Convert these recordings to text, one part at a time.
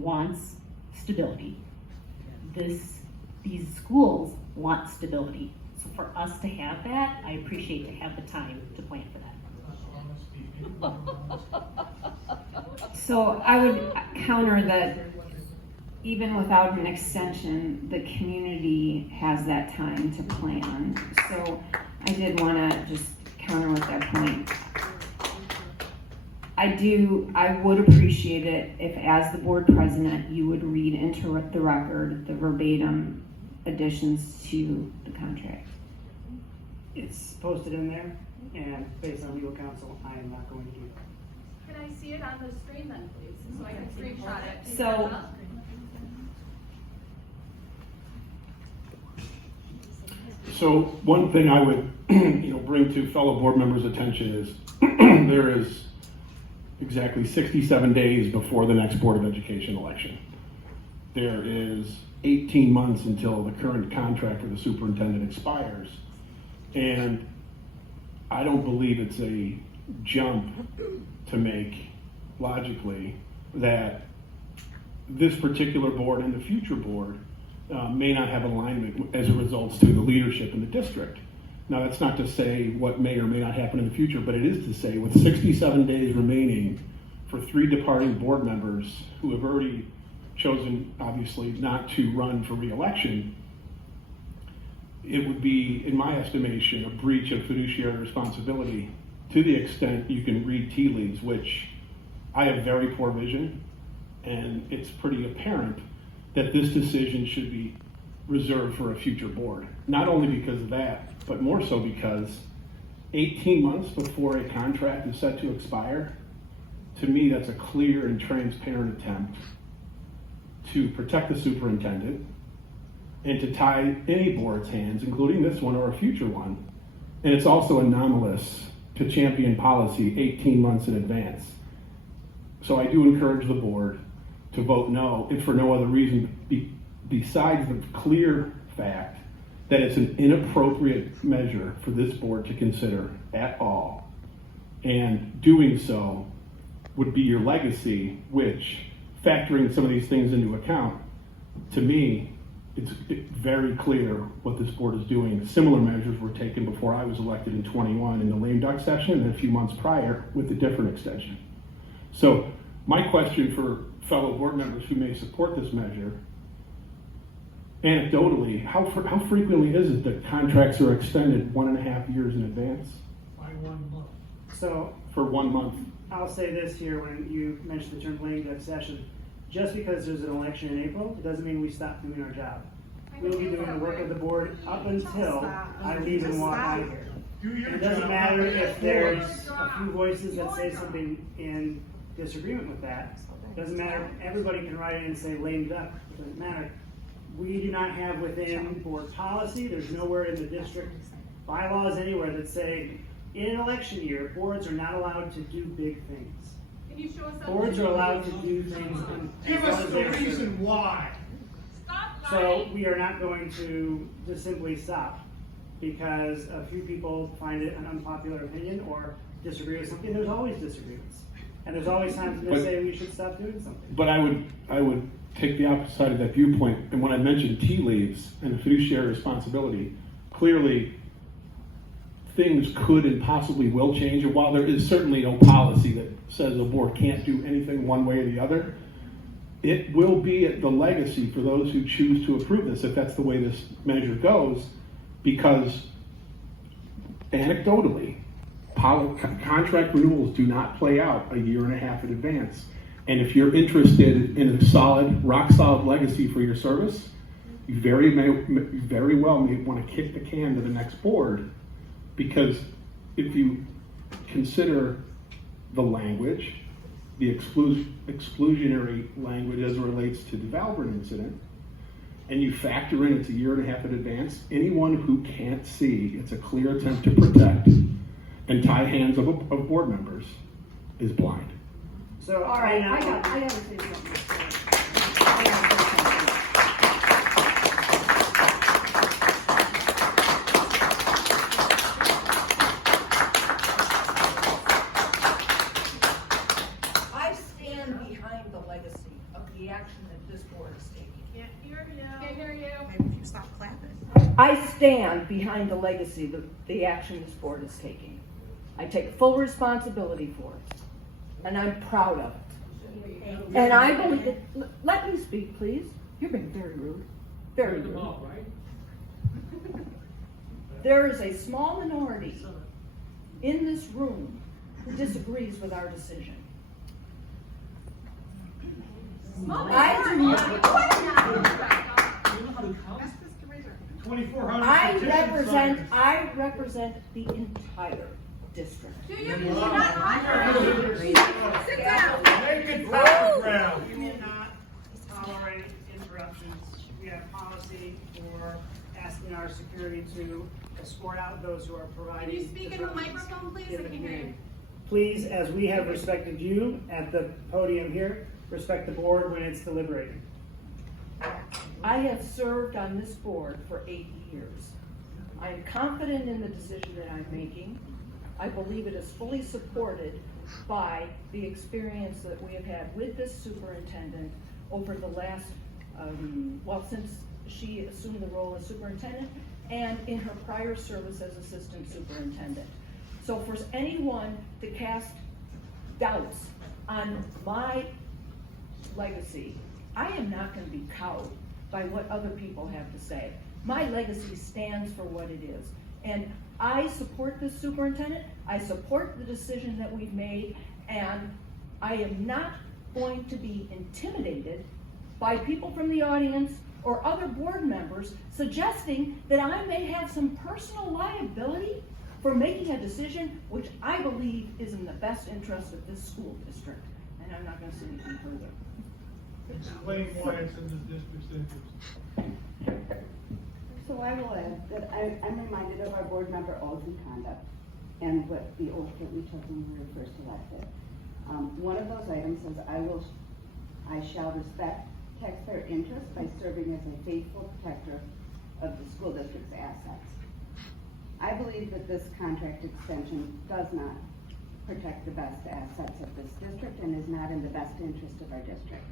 wants stability. These schools want stability. So for us to have that, I appreciate to have the time to plan for that. So I would counter that even without an extension, the community has that time to plan. So I did want to just counter with that point. I would appreciate it if, as the board president, you would read into the record the verbatim additions to the contract. It's posted in there, and based on legal counsel, I am not going to do that. Can I see it on the screen then, please, so I can screenshot it? So, So one thing I would bring to fellow board members' attention is there is exactly 67 days before the next Board of Education election. There is 18 months until the current contract for the superintendent expires. And I don't believe it's a jump to make logically that this particular board and the future board may not have alignment as it results to the leadership in the district. Now, that's not to say what may or may not happen in the future, but it is to say with 67 days remaining for 3 departing board members who have already chosen, obviously, not to run for re-election, it would be, in my estimation, a breach of fiduciary responsibility to the extent you can read tea leaves, which I have very poor vision, and it's pretty apparent that this decision should be reserved for a future board. Not only because of that, but more so because 18 months before a contract is set to expire, to me, that's a clear and transparent attempt to protect the superintendent and to tie any board's hands, including this one or a future one. And it's also anomalous to champion policy 18 months in advance. So I do encourage the board to vote no, if for no other reason besides the clear fact that it's an inappropriate measure for this board to consider at all. And doing so would be your legacy, which, factoring some of these things into account, to me, it's very clear what this board is doing. Similar measures were taken before I was elected in 21 in the lame duck session and a few months prior with a different extension. So my question for fellow board members who may support this measure, anecdotally, how frequently is it that contracts are extended 1.5 years in advance? By 1 month. So For 1 month. I'll say this here when you mentioned the term lame duck session. Just because there's an election in April, it doesn't mean we stop doing our job. We'll be doing the work of the board up until I leave and walk out of here. And it doesn't matter if there's a few voices that say something in disagreement with that. It doesn't matter. Everybody can write in and say lame duck. It doesn't matter. We do not have within board policy, there's nowhere in the district bylaws anywhere that say in an election year, boards are not allowed to do big things. Can you show us that? Boards are allowed to do things. Give us the reason why. Stop So lying. we are not going to just simply stop because a few people find it an unpopular opinion or disagree with something. There's always disagreements. And there's always times when they say we should stop doing something. But I would take the opposite side of that viewpoint. And when I mentioned tea leaves and fiduciary responsibility, clearly things could and possibly will change. And while there is certainly no policy that says a board can't do anything one way or the other, it will be the legacy for those who choose to approve this, if that's the way this measure goes, because anecdotally, contract renewals do not play out a 1.5 years in advance. And if you're interested in a solid, rock solid legacy for your service, you very well may want to kick the can to the next board, because if you consider the language, the exclusionary language as it relates to the Valbrun incident, and you factor in it's a 1.5 years in advance, anyone who can't see it's a clear attempt to protect and tie hands of board members is blind. So All right, now, I gotta say something. I stand behind the legacy of the the action that this board is taking. Can't hear you. Can't hear you. Maybe if you stop clapping. I stand behind the legacy that the action this board is taking. I take full responsibility for it, and I'm proud of it. And I believe that, let me speak, please. You're being very rude, very rude. There is a small minority in this room who disagrees with our decision. I do not. 2,400. I represent the entire district. Do you? You're not on. Sit down. Make it background. We will not tolerate interruptions. We have policy for asking our security to escort out those who are providing. Can you speak in the disruptions. microphone, please? I Give it can a hear you. hearing. Please, as we have respected you at the podium here, respect the board when it's deliberating. I have served on this board for 8 years. I am confident in the decision that I'm making. I believe it is fully supported by the experience that we have had with this superintendent over the last, since she assumed the role as superintendent and in her prior service as assistant superintendent. So for anyone to cast doubts on my legacy, I am not going to be cowed by what other people have to say. My legacy stands for what it is. And I support this superintendent, I support the decision that we've made, and I am not going to be intimidated by people from the audience or other board members suggesting that I may have some personal liability for making a decision which I believe is in the best interest of this school district. And I'm not going to say anything further. Explain why it's in the district's interest. So I will add that I'm reminded of our board member oath and conduct and what the oath that we took when we were first elected. One of those items says, I shall respect taxpayer interests by serving as a faithful protector of the school district's assets. I believe that this contract extension does not protect the best assets of this district and is not in the best interest of our district.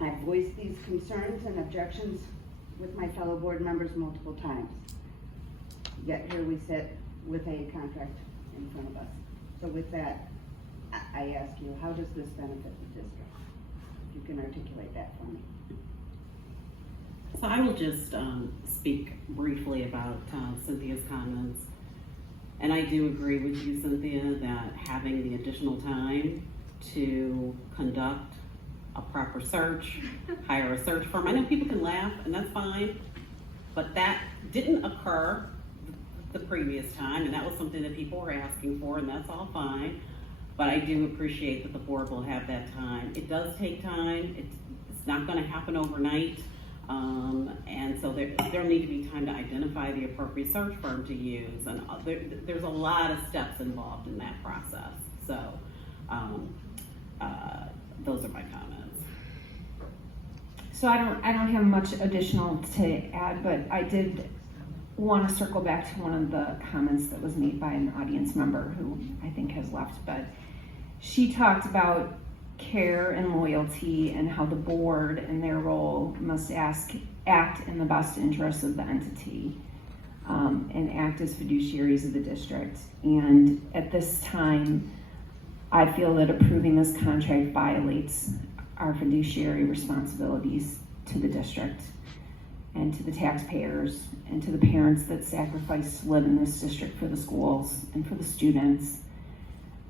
I've voiced these concerns and objections with my fellow board members multiple times. Yet here we sit with a contract in front of us. So with that, I ask you, how does this benefit the district? If you can articulate that for me. So I will just speak briefly about Cynthia's comments. And I do agree with you, Cynthia, that having the additional time to conduct a proper search, hire a search firm. I know people can laugh, and that's fine, but that didn't occur the previous time, and that was something that people were asking for, and that's all fine. But I do appreciate that the board will have that time. It does take time. It's not going to happen overnight, and so there'll need to be time to identify the appropriate search firm to use, and there's a lot of steps involved in that process. So those are my comments. So I don't have much additional to add, but I did want to circle back to one of the comments that was made by an audience member who I think has left, but she talked about care and loyalty and how the board and their role must act in the best interest of the entity and act as fiduciaries of the district. And at this time, I feel that approving this contract violates our fiduciary responsibilities to the district and to the taxpayers and to the parents that sacrifice to live in this district for the schools and for the students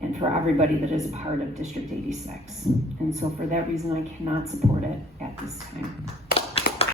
and for everybody that is a part of District 86. And so for that reason, I cannot support it at this time.